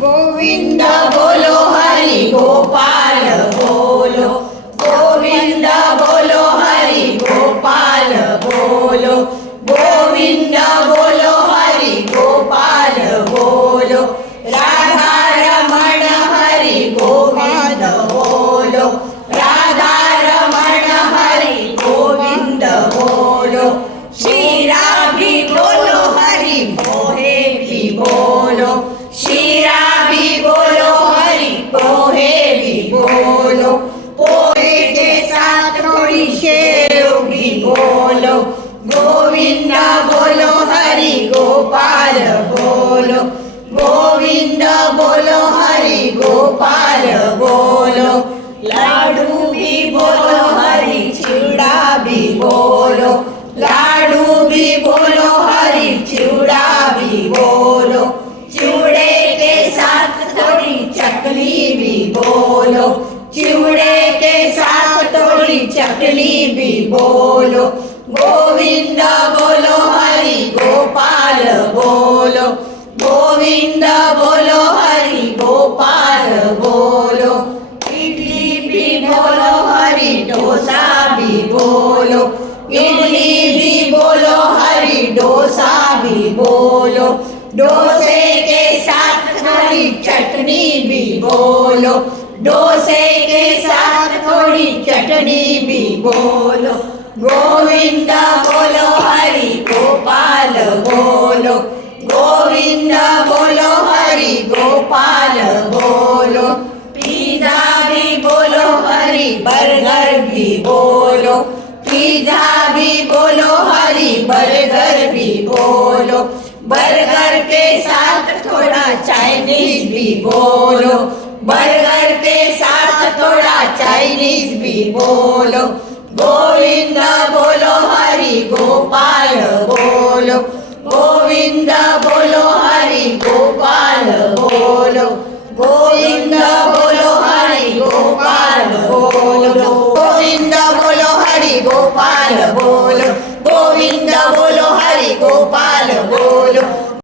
गोविंद बोलो हरि गोपाल बोलो, गोविंद बोलो हरि गोपाल बोलो, गोविंद बोलो हरि गोपाल बोलो, राधा रमण हरि गोविंद बोलो, राधा रमण हरि गोविंद बोलो, शीरा भी बोलो हरि पोहे भी बोलो, शीरा भी बोलो हरि पोहे भी बोलो, पोहे के साथ थोड़ी शेव भी बोलो, गोविंद बोलो हरि गोपाल बोलो, गोविंद बोलो हरि गोपाल बोलो, लाडू भी बोलो हरि चिवड़ा भी बोलो, लाडू भी बोलो हरि चिवड़ा भी बोलो, चिवड़े के साथ थोड़ी चकली भी बोलो, चिवड़े के साथ थोड़ी चकली भी बोलो, गोविंद बोलो हरि गोपाल बोलो, गोविंद बोलो हरि गोपाल बोलो, इडली भी बोलो हरि डोसा भी बोलो, इडली भी बोलो हरि डोसा भी बोलो, डोसे के साथ थोड़ी चटनी भी बोलो, डोसे के साथ थोड़ी चटनी भी बोलो, गोविंद बोलो हरि गोपाल बोलो, गोविंद बोलो हरि गोपाल बोलो, पिज़्ज़ा भी बोलो हरि बर्गर भी बोलो, पिज़्ज़ा भी बोलो हरि बर्गर भी बोलो, बर्गर के साथ थोड़ा चाइनीज भी बोलो, बर्गर के साथ थोड़ा चाइनीज भी बोलो, गोविंद बोलो हरि गोपाल बोलो, गोविंद बोलो